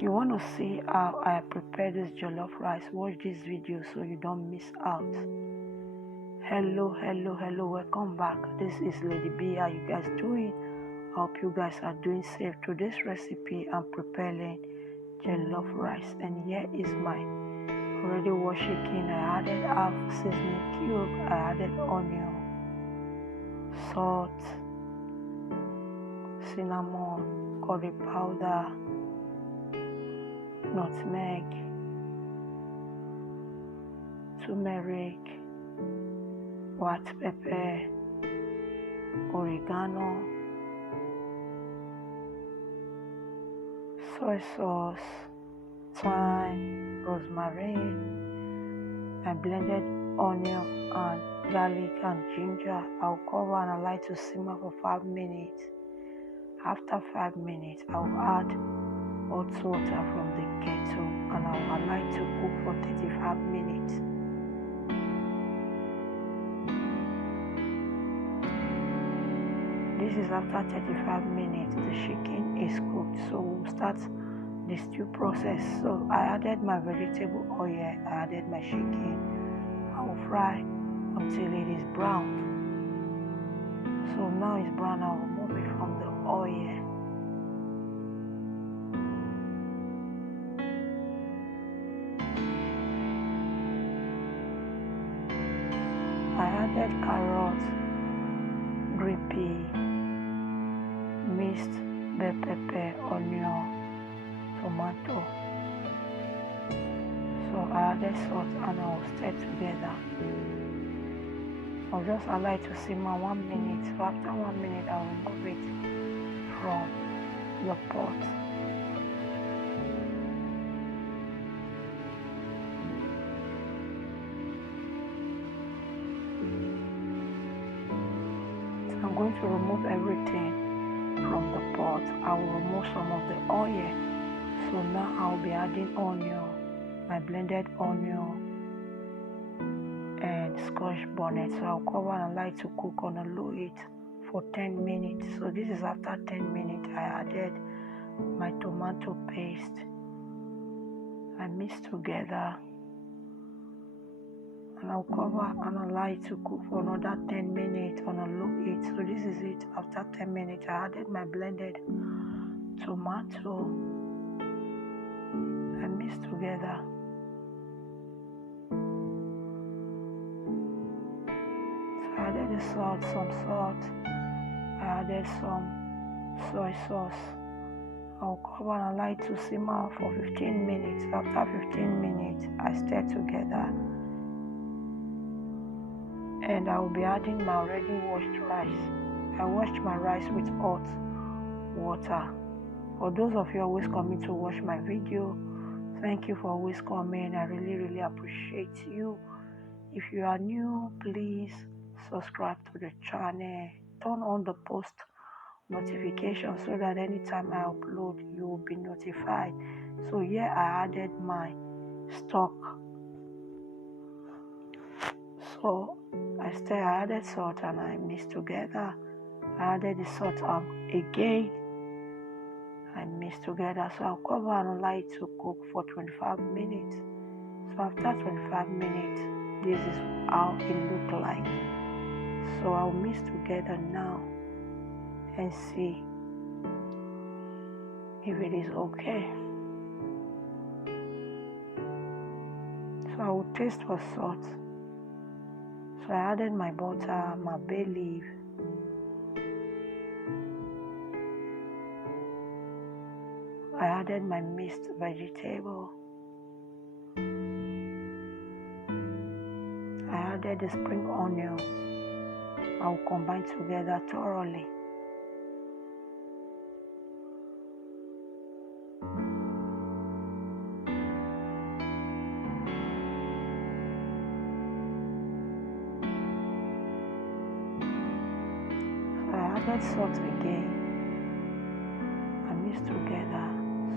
You want to see how I prepare this jollof rice? Watch this video so you don't miss out. Hello, welcome back. This is Lady B. How you guys doing? I hope you guys are doing safe. Today's recipe, I'm preparing jollof rice, and here is my already washed chicken. I added half seasoning cube, I added onion, salt, cinnamon, curry powder, nutmeg, turmeric, white pepper, oregano, soy sauce, thyme, rosemary. I blended onion and garlic and ginger. I'll cover and allow it to simmer for 5 minutes. After 5 minutes, I'll add hot water from the kettle and I'll allow it to cook for 35 minutes. This is after 35 minutes. The chicken is cooked, so we'll start the stew process. So I added my vegetable oil, I added my chicken. I will fry until it is brown. So now it's brown, I'll remove it from the oil. I added carrots, green pea, minced bell pepper, onion, tomato. So I added salt and I'll stir together. I'll just allow it to simmer 1 minute. So after 1 minute, I'll remove it from the pot. I'm going to remove everything from the pot. I will remove some of the oil. So now I'll be adding onion, my blended onion and scotch bonnet. So I'll cover and allow it to cook on a low heat for 10 minutes. So this is after 10 minutes. I added my tomato paste. I mix together. And I'll cover and allow it to cook for another 10 minutes on a low heat. So this is it. After 10 minutes, I added my blended tomato. I mix together. So I added the salt, some salt. I added some soy sauce. I'll cover and allow it to simmer for 15 minutes. After 15 minutes, I stir together. And I will be adding my already washed rice. I washed my rice with hot water. For those of you always coming to watch my video, thank you for always coming. I really appreciate you. If you are new, please subscribe to the channel. Turn on the post notification so that anytime I upload, you will be notified. So here I added my stock. So I added salt and I mixed together. I added the salt again. I mixed together. So I'll cover and allow it to cook for 25 minutes. So after 25 minutes, this is how it looked like. So I'll mix together now and see if it is okay. So I will taste for salt. So I added my butter, my bay leaf, I added my mixed vegetable, I added the spring onion. I will combine together thoroughly. I added salt again. I mix together.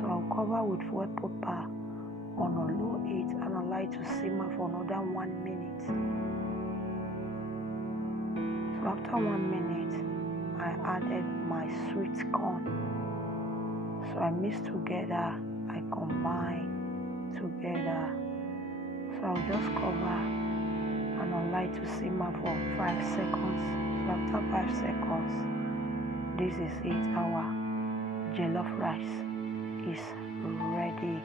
So I'll cover with foil paper on a low heat and allow it to simmer for another 1 minute. So after 1 minute, I added my sweet corn. So I mix together. I combine together. So I'll just cover and allow it to simmer for 5 seconds. So after 5 seconds, this is it. Our jollof rice is ready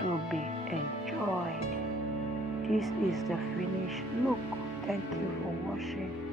to be enjoyed. This is the finished look. Thank you for watching.